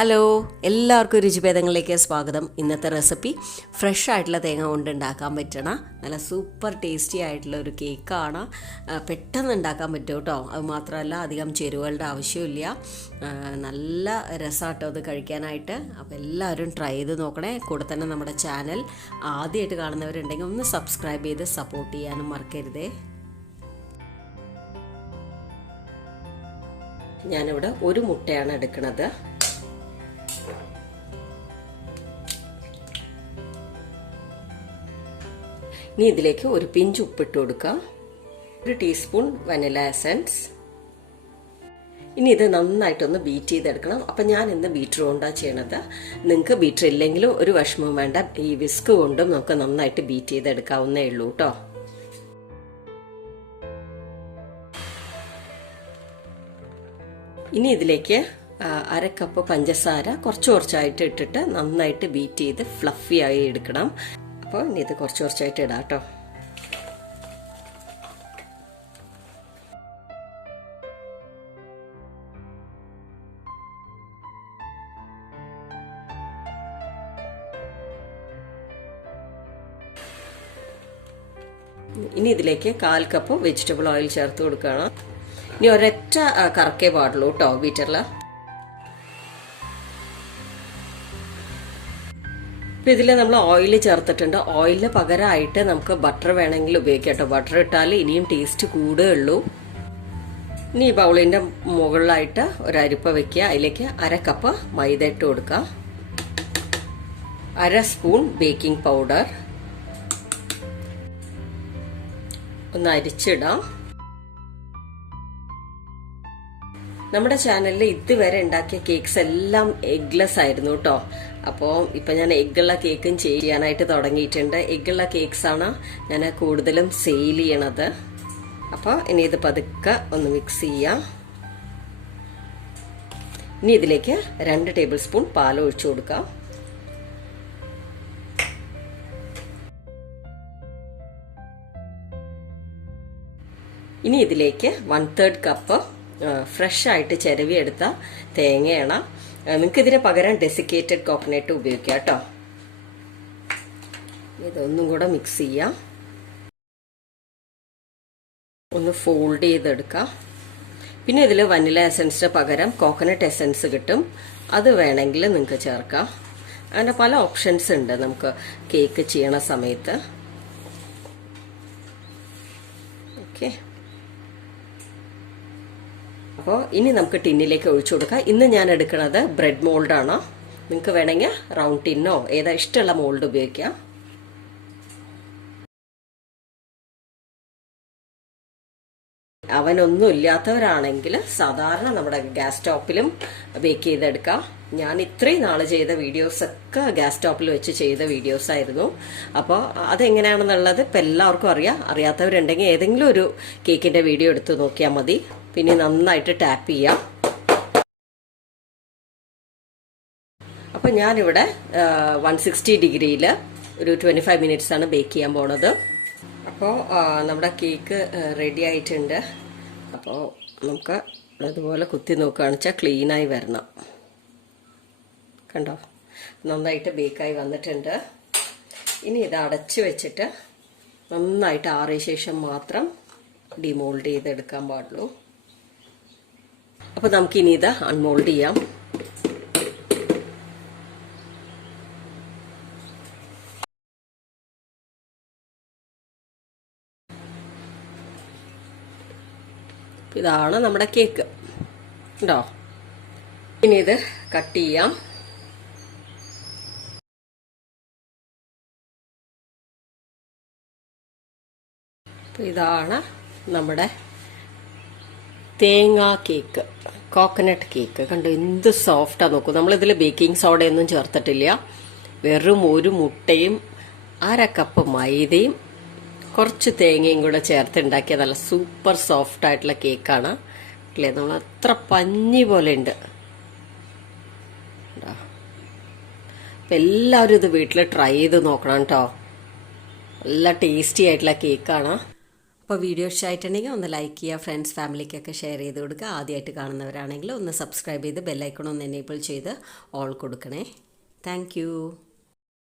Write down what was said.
Hello, എല്ലാവർക്കും രുചിഭേദങ്ങളിലേക്ക് സ്വാഗതം. ഇന്നത്തെ റെസിപ്പി ഫ്രഷ് ആയിട്ടുള്ള തേങ്ങ കൊണ്ട് ഉണ്ടാക്കാൻ പറ്റണ നല്ല സൂപ്പർ ടേസ്റ്റി ആയിട്ടുള്ള ഒരു കേക്കാണ്. പെട്ടെന്ന് ഉണ്ടാക്കാൻ പറ്റും കേട്ടോ. അത് മാത്രമല്ല അധികം ചേരുവകളുടെ ആവശ്യമില്ല. നല്ല രസമാട്ടോ അത് കഴിക്കാനായിട്ട്. അപ്പോൾ എല്ലാവരും ട്രൈ ചെയ്ത് നോക്കണേ. കൂടെ തന്നെ നമ്മുടെ ചാനൽ ആദ്യമായിട്ട് കാണുന്നവരുണ്ടെങ്കിൽ ഒന്ന് സബ്സ്ക്രൈബ് ചെയ്ത് സപ്പോർട്ട് ചെയ്യാനും മറക്കരുതേ. ഞാനിവിടെ ഒരു മുട്ടയാണ് എടുക്കുന്നത്. ഇനി ഇതിലേക്ക് ഒരു പിഞ്ച് ഉപ്പിട്ട് കൊടുക്കാം. 1 ടീസ്പൂൺ വനില എസൻസ്. ഇനി ഇത് നന്നായിട്ടൊന്ന് ബീറ്റ് ചെയ്തെടുക്കണം. അപ്പം ഞാൻ ഇന്ന് ബീറ്റർ കൊണ്ടാണ് ചെയ്യണത്. നിങ്ങൾക്ക് ബീറ്റർ ഇല്ലെങ്കിലും ഒരു വിഷമവും വേണ്ട, ഈ വിസ്ക് കൊണ്ടും നമുക്ക് നന്നായിട്ട് ബീറ്റ് ചെയ്തെടുക്കാവുന്നേ ഉള്ളൂ കേട്ടോ. ഇനി ഇതിലേക്ക് 1/2 കപ്പ് പഞ്ചസാര കുറച്ചായിട്ട് ഇട്ടിട്ട് നന്നായിട്ട് ബീറ്റ് ചെയ്ത് ഫ്ലഫി ആയി എടുക്കണം. അപ്പോൾ ഇനി ഇത് കുറച്ചായിട്ട് ഇടാം കേട്ടോ. ഇനി ഇതിലേക്ക് 1/4 കപ്പ് വെജിറ്റബിൾ ഓയിൽ ചേർത്ത് കൊടുക്കണം. ഇനി ഒരൊറ്റ കറക്കേ പാടുള്ളൂ കേട്ടോ ബീറ്ററിൽ. ഇപ്പം ഇതിൽ നമ്മൾ ഓയിൽ ചേർത്തിട്ടുണ്ട്. ഓയിലിന് പകരമായിട്ട് നമുക്ക് ബട്ടർ വേണമെങ്കിൽ ഉപയോഗിക്കാം കേട്ടോ. ബട്ടർ ഇട്ടാൽ ഇനിയും ടേസ്റ്റ് കൂടുകയുള്ളൂ. ഇനി ഈ ബൗളിൻ്റെ മുകളിലായിട്ട് ഒരു അരിപ്പ വെക്കുക. അതിലേക്ക് 1/2 കപ്പ് മൈദ ഇട്ട് കൊടുക്കുക. 1/2 സ്പൂൺ ബേക്കിംഗ് പൗഡർ ഒന്ന് അരിച്ചിടാം. നമ്മുടെ ചാനലിൽ ഇതുവരെ ഉണ്ടാക്കിയ കേക്ക്സ് എല്ലാം എഗ്ലെസ് ആയിരുന്നു കേട്ടോ. അപ്പോൾ ഇപ്പം ഞാൻ എഗ്ഗുള്ള കേക്കും ചെയ്യാനായിട്ട് തുടങ്ങിയിട്ടുണ്ട്. എഗ്ഗുള്ള കേക്ക്സാണ് ഞാൻ കൂടുതലും സെയിൽ ചെയ്യണത്. അപ്പോൾ ഇനി ഇത് പതുക്കെ ഒന്ന് മിക്സ് ചെയ്യാം. ഇനി ഇതിലേക്ക് 2 ടേബിൾ സ്പൂൺ പാൽ ഒഴിച്ചു കൊടുക്കാം. ഇനി ഇതിലേക്ക് 1/3 കപ്പ് ഫ്രഷ് ആയിട്ട് ചിരവിയെടുത്ത തേങ്ങയാണ്. നിങ്ങൾക്ക് ഇതിന് പകരം ഡെസിക്കേറ്റഡ് കോക്കനട്ട് ഉപയോഗിക്കാം കേട്ടോ. ഇതൊന്നും കൂടെ മിക്സ് ചെയ്യാം. ഒന്ന് ഫോൾഡ് ചെയ്തെടുക്കാം. പിന്നെ ഇതിൽ വനില എസൻസിന് പകരം കോക്കനട്ട് എസൻസ് കിട്ടും. അത് വേണമെങ്കിൽ നിങ്ങൾക്ക് ചേർക്കാം. അങ്ങനെ പല ഓപ്ഷൻസ് ഉണ്ട് നമുക്ക് കേക്ക് ചെയ്യണ സമയത്ത്. ഓക്കെ, അപ്പോൾ ഇനി നമുക്ക് ടിന്നിലേക്ക് ഒഴിച്ചു കൊടുക്കാം. ഇന്ന് ഞാൻ എടുക്കുന്നത് ബ്രെഡ് മോൾഡാണ്. നിങ്ങൾക്ക് വേണമെങ്കിൽ റൗണ്ട് ടിന്നോ ഏതാ ഇഷ്ടമുള്ള മോൾഡ് ഉപയോഗിക്കാം. അവനൊന്നും ഇല്ലാത്തവരാണെങ്കിൽ സാധാരണ നമ്മുടെ ഗ്യാസ് സ്റ്റോപ്പിലും ബേക്ക് ചെയ്തെടുക്കാം. ഞാൻ ഇത്രയും നാൾ ചെയ്ത വീഡിയോസൊക്കെ ഗ്യാസ് സ്റ്റോപ്പിൽ വെച്ച് ചെയ്ത വീഡിയോസ് ആയിരുന്നു. അപ്പോൾ അതെങ്ങനെയാണെന്നുള്ളത് ഇപ്പം എല്ലാവർക്കും അറിയാം. അറിയാത്തവരുണ്ടെങ്കിൽ ഏതെങ്കിലും ഒരു കേക്കിൻ്റെ വീഡിയോ എടുത്ത് നോക്കിയാൽ മതി. പിന്നെ നന്നായിട്ട് ടാപ്പ് ചെയ്യാം. അപ്പം ഞാനിവിടെ 160 ഡിഗ്രിയിൽ ഒരു 25 മിനിറ്റ്സ് ആണ് ബേക്ക് ചെയ്യാൻ പോണത്. അപ്പോൾ നമ്മുടെ കേക്ക് റെഡി ആയിട്ടുണ്ട്. അപ്പോൾ നമുക്ക് അതുപോലെ കുത്തി നോക്കുകയാണെന്ന് വെച്ചാൽ ക്ലീനായി വരണം. കണ്ടോ, നന്നായിട്ട് ബേക്കായി വന്നിട്ടുണ്ട്. ഇനി ഇത് അടച്ച് വെച്ചിട്ട് നന്നായിട്ട് ആറിയ ശേഷം മാത്രം ഡിമോൾഡ് ചെയ്തെടുക്കാൻ പാടുള്ളൂ. അപ്പോൾ നമുക്കിനി ഇത് അൺമോൾഡ് ചെയ്യാം. ഇതാണ് നമ്മുടെ കേക്ക് ഉണ്ടോ. ഇനി ഇത് കട്ട് ചെയ്യാം. ഇതാണ് നമ്മുടെ തേങ്ങാ കേക്ക്, കോക്കനട്ട് കേക്ക്. കണ്ടോ എന്ത് സോഫ്റ്റാണ് നോക്കൂ. നമ്മളിതിൽ ബേക്കിംഗ് സോഡയൊന്നും ചേർത്തിട്ടില്ല. വെറും ഒരു മുട്ടയും 1/2 കപ്പ് മൈദയും കുറച്ച് തേങ്ങയും കൂടെ ചേർത്തുണ്ടാക്കിയ നല്ല സൂപ്പർ സോഫ്റ്റ് ആയിട്ടുള്ള കേക്കാണ് അല്ലേ. നമ്മൾ അത്ര പഞ്ഞി പോലെ ഉണ്ട്. അപ്പം എല്ലാവരും ഇത് വീട്ടിൽ ട്രൈ ചെയ്ത് നോക്കണം കേട്ടോ. നല്ല ടേസ്റ്റി ആയിട്ടുള്ള കേക്കാണ്. അപ്പോൾ വീഡിയോ ഇഷ്ടമായിട്ടുണ്ടെങ്കിൽ ഒന്ന് ലൈക്ക് ചെയ്യുക, ഫ്രണ്ട്സ് ഫാമിലിക്കൊക്കെ ഷെയർ ചെയ്ത് കൊടുക്കുക. ആദ്യമായിട്ട് കാണുന്നവരാണെങ്കിൽ ഒന്ന് സബ്സ്ക്രൈബ് ചെയ്ത് ബെല്ലൈക്കൺ ഒന്ന് എനേബിൾ ചെയ്ത് ഓൾ കൊടുക്കണേ. താങ്ക്